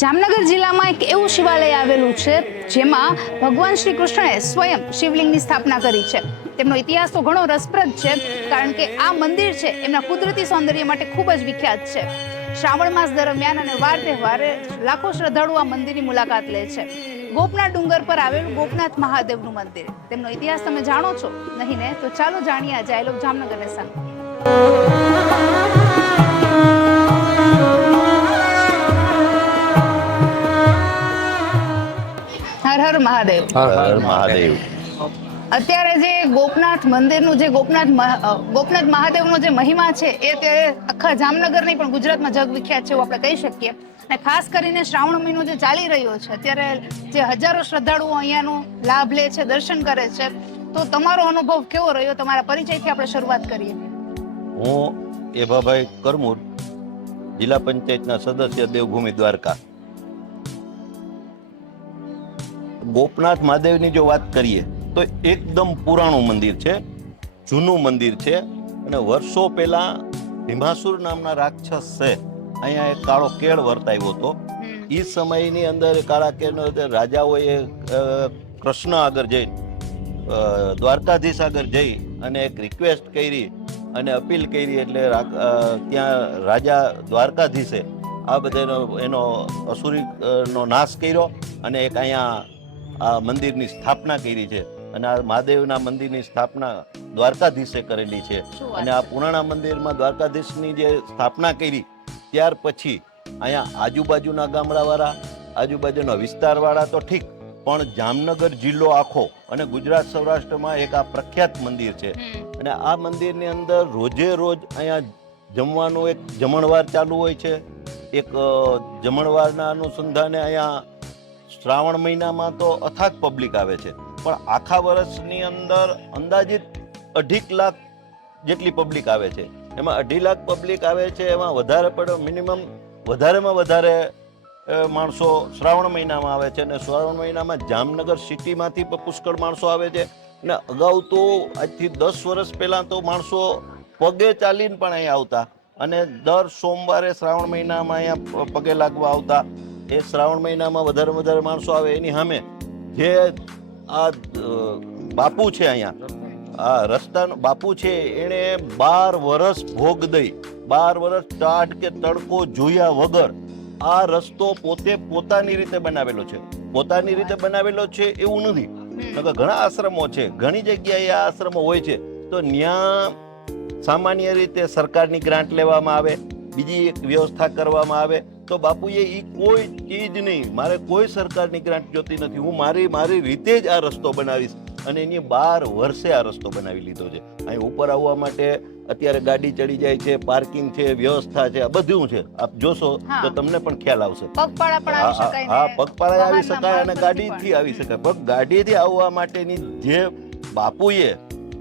જામનગર જિલ્લામાં એક એવું શિવાલય આવેલું છે, જેમાં ભગવાન શ્રી કૃષ્ણએ સ્વયં શિવલિંગની સ્થાપના કરી છે. તેમનો ઇતિહાસ તો ઘણો રસપ્રદ છે, કારણ કે આ મંદિર છે, એમના કુદરતી સૌંદર્ય માટે ખૂબ જ વિખ્યાત છે. શ્રાવણ માસ દરમિયાન અને વાર તહેવારે લાખો શ્રદ્ધાળુ આ મંદિરની મુલાકાત લે છે. ગોપનાથ ડુંગર પર આવેલું ગોપનાથ મહાદેવનું મંદિર. તેમનો ઇતિહાસ તમે જાણો છો? નહીં ને? તો ચાલો જાણીએ આજે આઈ જામનગરને સંગ હર હર મહાદેવ. હર મહાદેવ. અત્યારે જે ગોપનાથ મંદિરનું જે ગોપનાથ ગોપનાથ મહાદેવનો જે મહિમા છે એ અત્યારે આખા જામનગર નહીં પણ ગુજરાતમાં જગ વિખ્યાત છે એવું આપણે કહી શકીએ. અને ખાસ કરીને શ્રાવણ મહિનો જે ચાલી રહ્યો છે અત્યારે જે હજારો શ્રદ્ધાળુઓ અહીંયાનો લાભ લે છે દર્શન કરે છે તો તમારો અનુભવ કેવો રહ્યો? તમારા પરિચયથી આપણે શરૂઆત કરીએ. હું એભાભાઈ કરમુર જિલ્લા પંચાયતના સદસ્ય દેવભૂમિ દ્વારકા. ગોપનાથ મહાદેવની જો વાત કરીએ તો એકદમ પુરાણું મંદિર છે જૂનું મંદિર છે અને વર્ષો પહેલા ભીમાસુર નામના રાક્ષસ છે અહીંયા એક કાળો કેળ વર્તાયો હતો. એ સમયની અંદર કાળા કેળનો રાજાઓએ કૃષ્ણ આગળ જઈ દ્વારકાધીશ આગળ જઈ અને એક રિક્વેસ્ટ કરી અને અપીલ કરી એટલે ત્યાં રાજા દ્વારકાધીશે આ બધાનો એનો અસુરી નો નાશ કર્યો અને એક અહીંયા આ મંદિરની સ્થાપના કરી છે અને આ મહાદેવના મંદિરની સ્થાપના દ્વારકાધીશે કરેલી છે. અને આ પુરાણા મંદિરમાં દ્વારકાધીશની જે સ્થાપના કરી ત્યાર પછી અહીંયા આજુબાજુના ગામડાવાળા આજુબાજુના વિસ્તારવાળા તો ઠીક પણ જામનગર જિલ્લો આખો અને ગુજરાત સૌરાષ્ટ્રમાં એક આ પ્રખ્યાત મંદિર છે. અને આ મંદિરની અંદર રોજે રોજ અહીંયા જમવાનું એક જમણવાર ચાલુ હોય છે. એક જમણવારના અનુસંધાને અહીંયા શ્રાવણ મહિનામાં તો અથાગ પબ્લિક આવે છે. પણ આખા વર્ષની અંદર અંદાજિત અઢીક લાખ જેટલી પબ્લિક આવે છે. એમાં અઢી લાખ પબ્લિક આવે છે, એમાં વધારે પડે મિનિમમ વધારેમાં વધારે માણસો શ્રાવણ મહિનામાં આવે છે અને શ્રાવણ મહિનામાં જામનગર સિટીમાંથી પુષ્કળ માણસો આવે છે. અને અગાઉ તો આજથી દસ વર્ષ પહેલાં તો માણસો પગે ચાલીને પણ અહીંયા આવતા અને દર સોમવારે શ્રાવણ મહિનામાં અહીંયા પગે લાગવા આવતા. એ શ્રાવણ મહિનામાં વધારે વધારે માણસો આવે એની સામે. જે આ બાપુ છે અહીંયા. આ રસ્તાનો બાપુ છે એણે બાર વર્ષ ભોગ દઈ બાર વર્ષ ચાટ કે તડકો જોયા વગર આ રસ્તો પોતે પોતાની રીતે બનાવેલો છે. પોતાની રીતે બનાવેલો છે એવું નથી. ઘણા આશ્રમો છે. ઘણી જગ્યાએ આ આશ્રમો હોય છે. તો ત્યાં સામાન્ય રીતે સરકારની ગ્રાન્ટ લેવામાં આવે બીજી એક વ્યવસ્થા કરવામાં આવે. તો બાપુએ એ કોઈ ચીજ નહીં. મારે કોઈ સરકારની ગ્રાન્ટ જોતી નથી. હું મારી મારી રીતે જ આ રસ્તો બનાવીશ. અને એની બાર વર્ષે આ રસ્તો બનાવી લીધો છે. અહીં ઉપર આવવા માટે અત્યારે ગાડી ચડી જાય છે પાર્કિંગ છે વ્યવસ્થા છે આ બધું છે. આપ જોશો તો તમને પણ ખ્યાલ આવશે. હા, પગપાળા આવી શકાય અને ગાડીથી આવી શકાય. પણ ગાડીથી આવવા માટેની જે બાપુએ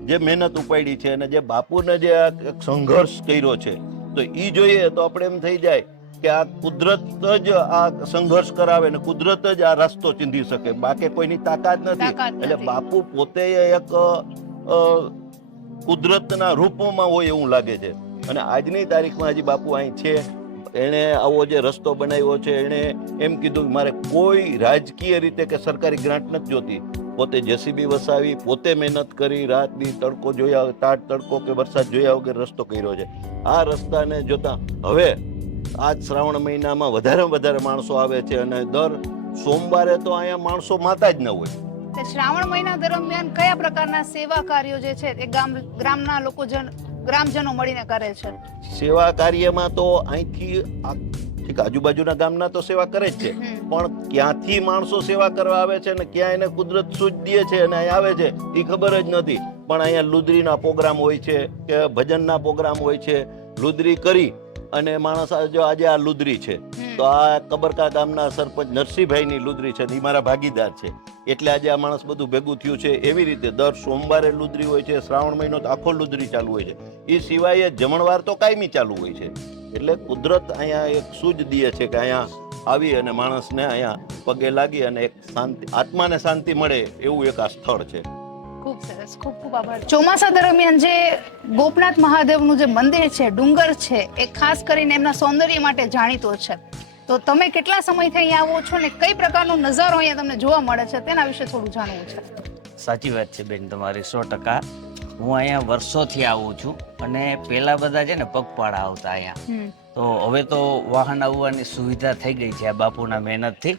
જે મહેનત ઉપાડી છે અને જે બાપુને જે સંઘર્ષ કર્યો છે તો એ જોઈએ તો આપણે એમ થઈ જાય કે આ કુદરત જ આ સંઘર્ષ કરાવે ને કુદરત જ આ રસ્તો ચીંધી શકે. બાકી કોઈની તાકાત નથી. એટલે બાપુ પોતે એક કુદરતના રૂપમાં હોય એવું લાગે છે. અને આજની તારીખમાં હજી બાપુ અહીં છે. એણે આવો જે રસ્તો બનાવ્યો છે એણે એમ કીધું કે મારે કોઈ રાજકીય રીતે કે સરકારી ગ્રાન્ટ નથી જોતી. પોતે જેસીબી વસાવી પોતે મહેનત કરી રાત દી તડકો જોયા તાટ તડકો કે વરસાદ જોયા વગર રસ્તો કર્યો છે. આ રસ્તાને જોતા હવે આજ શ્રાવણ મહિનામાં વધારે વધારે માણસો આવે છે અને દર સોમવારે તો અહીંયા માણસો માતા જ ન હોય. શ્રાવણ મહિના દરમિયાન કયા પ્રકારના સેવા કાર્યો જે છે એ ગામ ગ્રામના લોકો જન ગ્રામજનો મળીને કરે છે? સેવા કાર્યમાં તો અહીંથી ઠીક આજુબાજુના ગામના તો સેવા કરે જ છે. પણ ક્યાંથી માણસો સેવા કરવા આવે છે અને ક્યાં એને કુદરત સૂચ દે છે અને અહીં આવે છે એ ખબર જ નથી. પણ અહીંયા લુદરીના પ્રોગ્રામ હોય છે કે ભજનના પ્રોગ્રામ હોય છે. લુદરી કરી અને માણસ આ જો આજે આ લુદરી છે તો આ કબરકા ગામના સરપંચ નરસિંહભાઈની લુદરી છે એ મારા ભાગીદાર છે. એટલે આજે આ માણસ બધું ભેગું થયું છે. એવી રીતે દર સોમવારે લુદરી હોય છે શ્રાવણ મહિનો તો આખો લુદરી ચાલુ હોય છે. એ સિવાય જમણવાર તો કાયમી ચાલુ હોય છે. એટલે કુદરત અહીંયા એક સૂજ દે છે કે અહીંયા આવી અને માણસને અહીંયા પગે લાગી અને એક શાંતિ આત્માને શાંતિ મળે એવું એક આ સ્થળ છે. ખૂબ સરસ ખૂબ ખૂબ આભાર. ચોમાસા દરમિયાન જે ગોપનાથ મહાદેવનું જે મંદિર છે ડુંગર છે એ ખાસ કરીને એમના સૌંદર્ય માટે જાણીતો છે. તો તમે કેટલા સમયથી અહીંયા આવો છો ને કઈ પ્રકારનો નજારો અહીંયા તમને જોવા મળે છે તેના વિશે થોડું જાણવું છે. સાચી વાત છે બેન તમારી સો ટકા. હું અહીંયા વર્ષોથી આવું છું અને પહેલા બધા છે ને પગપાળા આવતા અહીંયા. તો હવે તો વાહન આવવાની સુવિધા થઈ ગઈ છે આ બાપુના મહેનતથી.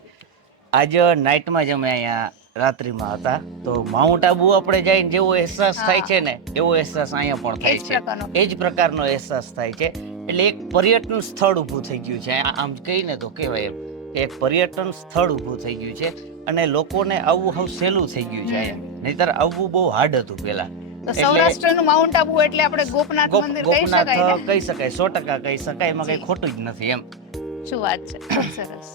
આજ નાઇટમાં જ અમે અહીંયા રાત્રિમાં હતા. તો માઉન્ટ આબુ આપણે જઈને જેવો અહેસાસ થાય છે ને એવો અહેસાસ અહીંયા પણ થાય છે. એ જ પ્રકારનો અહેસાસ થાય છે. એટલે એક પર્યટન સ્થળ ઊભું થઈ ગયું છે. આમ કહીને તો કહેવાય એમ એક પર્યટન સ્થળ ઊભું થઈ ગયું છે અને લોકોને આવવું હવે સહેલું થઈ ગયું છે નહીતર આવવું બહુ હાર્ડ હતું પહેલા. સૌરાષ્ટ્રનું માઉન્ટ આબુ એટલે આપણે ગોપનાથ મંદિર કહી શકાય કહી શકાય સો ટકા કહી શકાય એમાં કઈ ખોટું જ નથી એમ. શું વાત છે? સરસ.